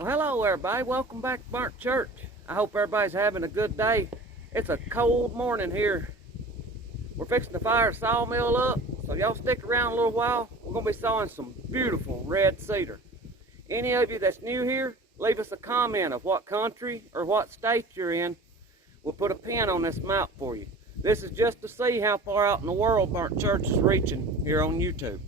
Well, hello everybody. Welcome back to Burnt Church. I hope everybody's having a good day. It's a cold morning here. We're fixing to fire a sawmill up, so y'all stick around a little while. We're going to be sawing some beautiful red cedar. Any of you that's new here, leave us a comment of what country or what state you're in. We'll put a pin on this map for you. This is just to see how far out in the world Burnt Church is reaching here on YouTube.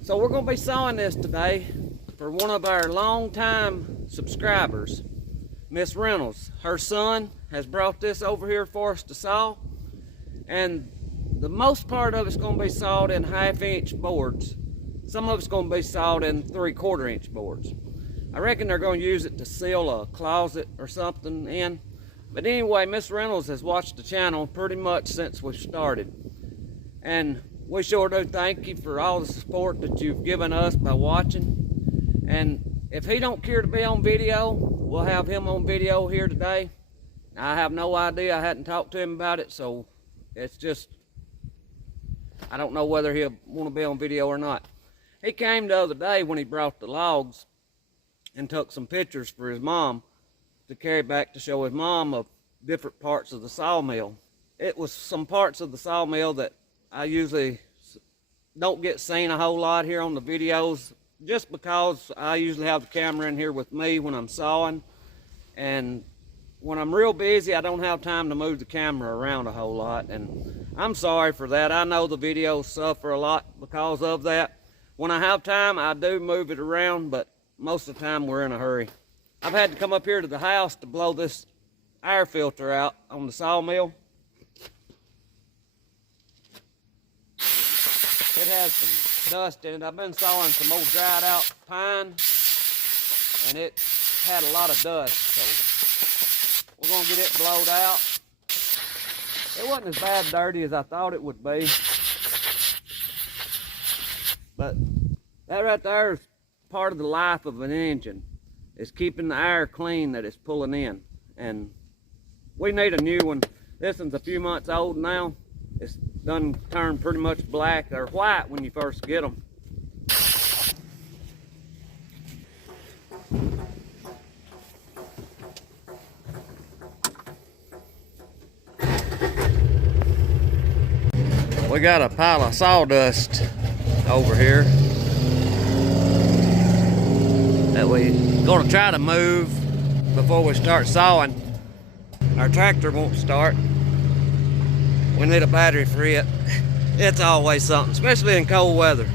So we're going to be sawing this today for one of our long-time subscribers, Miss Reynolds. Her son has brought this over here for us to saw, and the most part of it's going to be sawed in 1/2-inch boards. Some of it's going to be sawed in 3/4-inch boards. I reckon they're going to use it to seal a closet or something in. But anyway, Miss Reynolds has watched the channel pretty much since we started, and we sure do thank you for all the support that you've given us by watching. And if he don't care to be on video, we'll have him on video here today. I have no idea. I hadn't talked to him about it, so it's just, I don't know whether he'll want to be on video or not. He came the other day when he brought the logs and took some pictures for his mom to carry back to show his mom of different parts of the sawmill. It was some parts of the sawmill that I usually don't get seen a whole lot here on the videos, just because I usually have the camera in here with me when I'm sawing, and when I'm real busy I don't have time to move the camera around a whole lot, and I'm sorry for that. I know the videos suffer a lot because of that. When I have time I do move it around, but most of the time we're in a hurry. I've had to come up here to the house to blow this air filter out on the sawmill. It has some dust in it. I've been sawing some old dried out pine, and it had a lot of dust, so we're going to get it blowed out. It wasn't as bad dirty as I thought it would be, but that right there is part of the life of an engine, is keeping the air clean that it's pulling in, and we need a new one. This one's a few months old now. It's done turned pretty much black or white when you first get them. We got a pile of sawdust over here that we're going to try to move before we start sawing. Our tractor won't start. We need a battery for it. It's always something, especially in cold weather.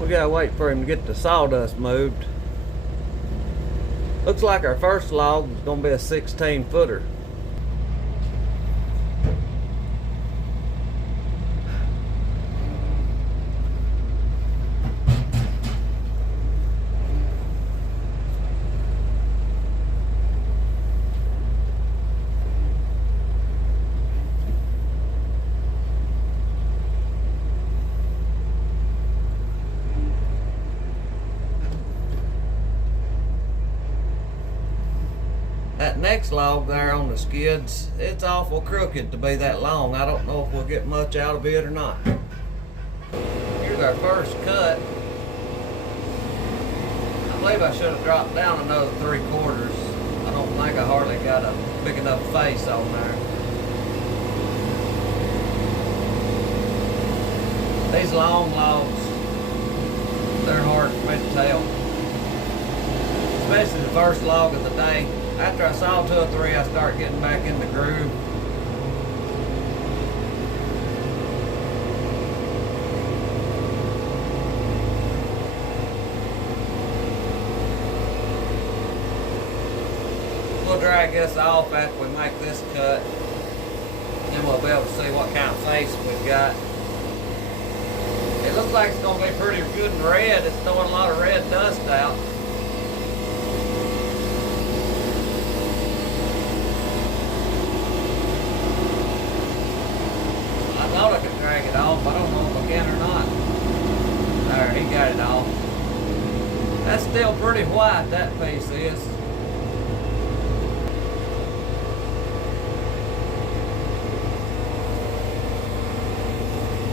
We gotta wait for him to get the sawdust moved. Looks like our first log is gonna be a 16-footer. That next log there on the skids, it's awful crooked to be that long. I don't know if we'll get much out of it or not. Here's our first cut. I believe I should have dropped down another 3/4. I don't think I hardly got a big enough face on there. These long logs, they're hard for me to tell. Especially the first log of the day. After I saw 2 or 3, I start getting back in the groove. We'll drag this off after we make this cut. Then we'll be able to see what kind of face we've got. It looks like it's going to be pretty good and red. It's throwing a lot of red dust out. I thought I could drag it off. I don't know if I can or not. There, he got it off. That's still pretty white, that piece is.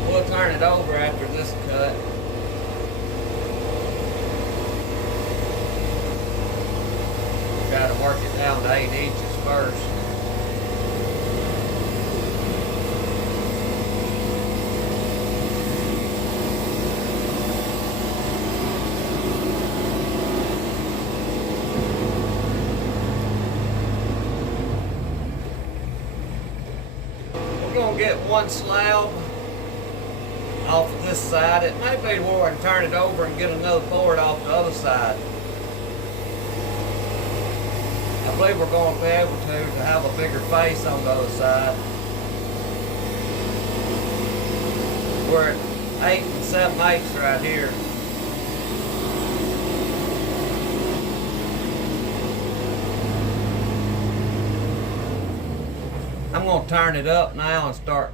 We'll turn it over after this cut. Got to work it down to 8 inches first. We're going to get one slab off of this side. It may be where I can turn it over and get another board off the other side. I believe we're going to be able to have a bigger face on the other side. We're at 8 7/8 right here. I'm going to turn it up now and start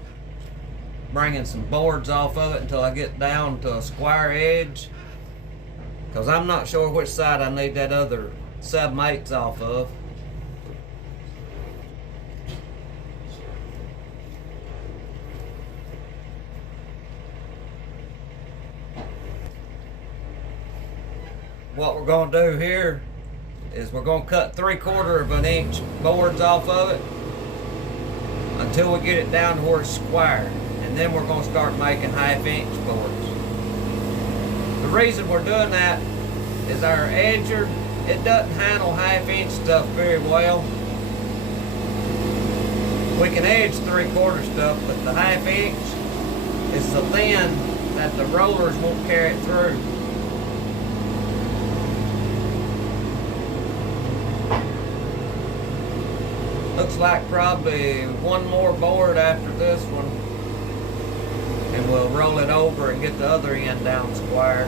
bringing some boards off of it until I get down to a square edge, because I'm not sure which side I need that other 7/8 off of. What we're going to do here is we're going to cut 3/4 of an inch boards off of it until we get it down to where it's square. And then we're going to start making 1/2 inch boards. The reason we're doing that is our edger, it doesn't handle 1/2 inch stuff very well. We can edge 3/4 stuff, but the 1/2 inch is so thin that the rollers won't carry it through. Looks like probably one more board after this one, and we'll roll it over and get the other end down square.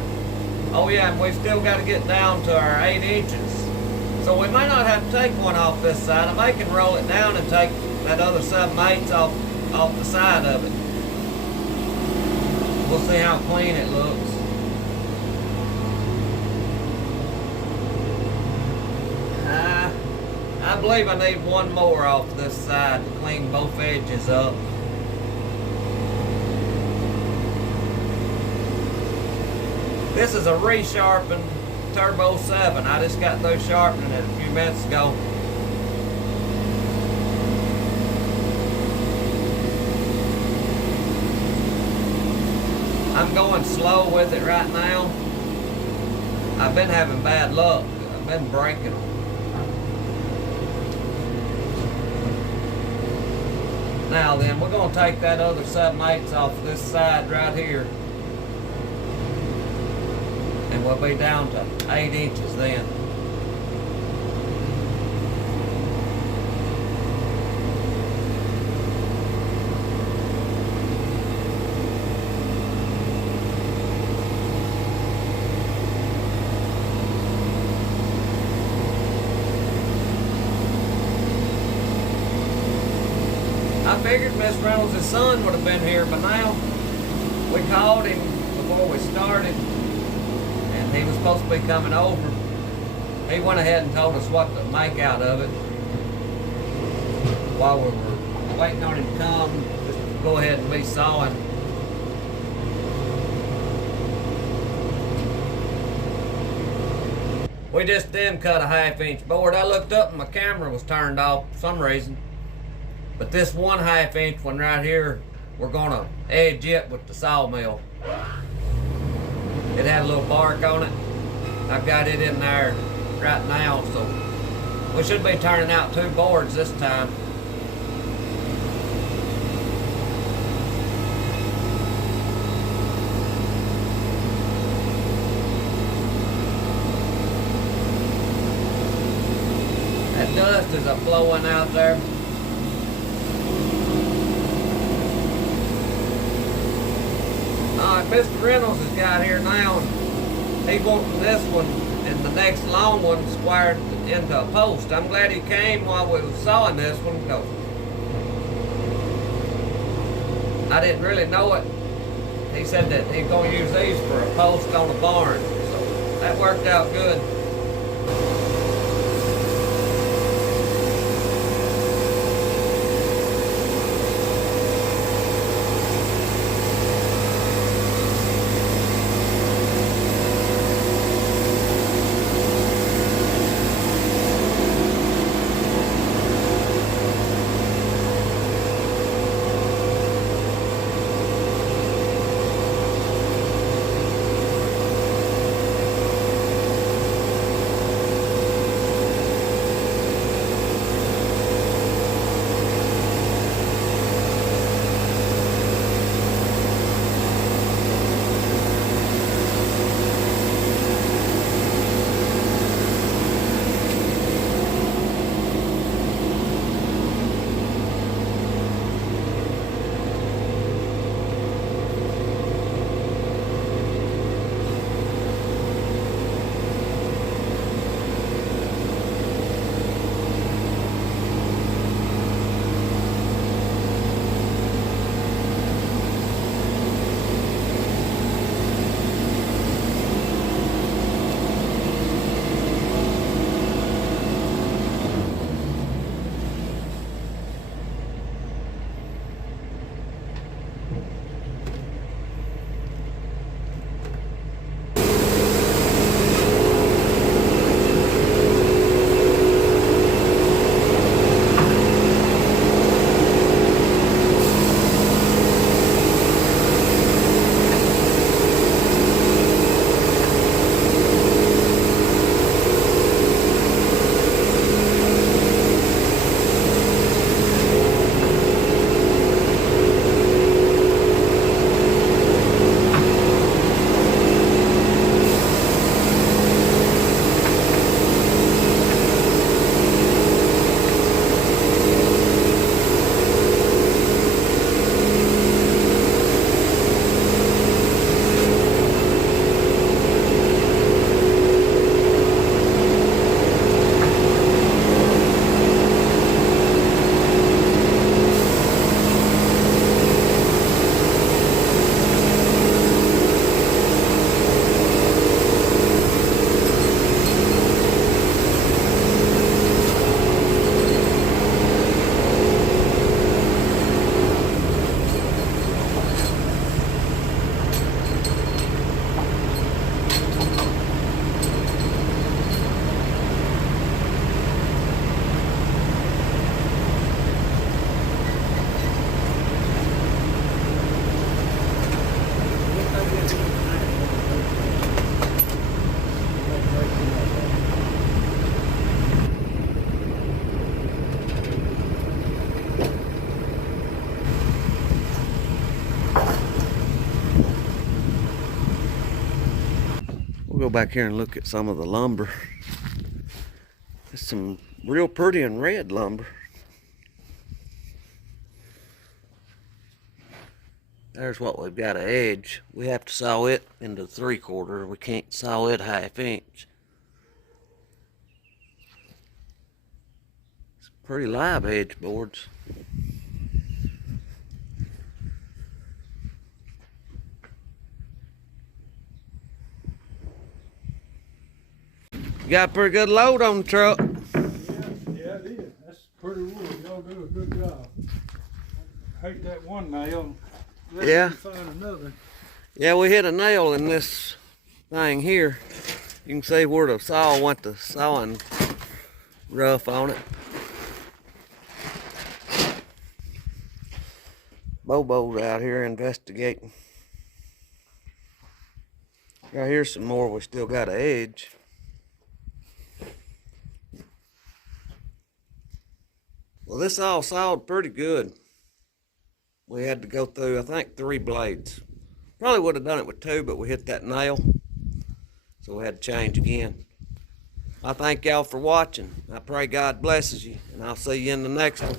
Oh yeah, and we've still got to get down to our 8 inches. So we may not have to take one off this side. I may can roll it down and take that other 7/8 off the side of it. We'll see how clean it looks. I believe I need one more off this side to clean both edges up. This is a resharpened Turbo 7. I just got those sharpening it a few minutes ago. I'm going slow with it right now. I've been having bad luck. I've been breaking them. Now then, we're going to take that other 7/8 off this side right here. And we'll be down to 8 inches then. I figured Miss Reynolds' son would have been here by now. We called him before we started, and he was supposed to be coming over. He went ahead and told us what to make out of it. While we were waiting on him to come, just go ahead and be sawing. We just then cut a 1/2 inch board. I looked up and my camera was turned off for some reason. But this 1/2 inch one right here we're gonna edge it with the SAWMill. It had a little bark on it. I've got it in there right now, so we should be turning out 2 boards this time. That dust is a blowing out there. Alright, Mr. Reynolds has got here now, and he's wanting this one and the next long one squared into a post. I'm glad he came while we was sawing this one, because I didn't really know it. He said that he's going to use these for a post on the barn, so that worked out good. We'll go back here and look at some of the lumber. There's some real pretty and red lumber. There's what we've got to edge. We have to saw it into 3/4. We can't saw it 1/2 inch. It's pretty live edge boards. You got a pretty good load on the truck. Yeah, it is. That's pretty wood. Y'all do a good job. I hate that one nail. Yeah. Find another. Yeah, we hit a nail in this thing here. You can see where the saw went to sawing rough on it. Bobo's out here investigating. Right here's some more we still got an edge. Well, this all sawed pretty good. We had to go through, I think, 3 blades. Probably would have done it with 2, but we hit that nail, so we had to change again. I thank y'all for watching. I pray God blesses you, and I'll see you in the next one.